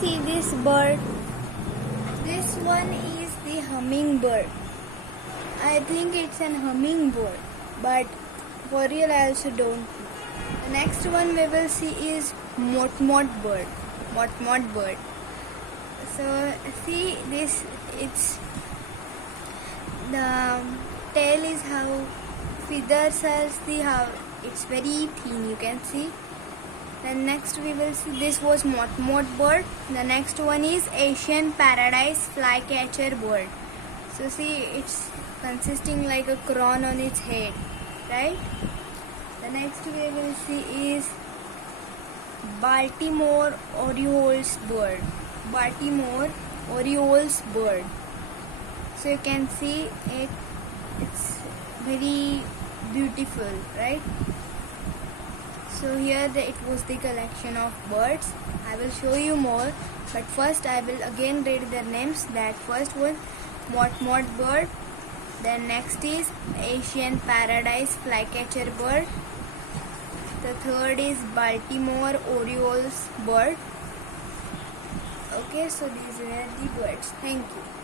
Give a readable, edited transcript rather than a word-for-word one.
see this bird. This one is the hummingbird. I think it's an hummingbird, but for real I also don't know. The next one we will see is motmot bird. Motmot bird. So see this, it's the tail is how feathers are, see how it's very thin, you can see. Then next we will see, this was motmot bird. The next one is Asian paradise flycatcher bird. So see, it's consisting like a crown on its head, right? The next we will see is Baltimore Orioles bird. Baltimore Orioles bird. So you can see it's very beautiful, right? So here it was the collection of birds. I will show you more, but first I will again read their names. That first one, motmot bird. Then next is Asian paradise flycatcher bird. The third is Baltimore Orioles bird. Okay, so these are the birds. Thank you.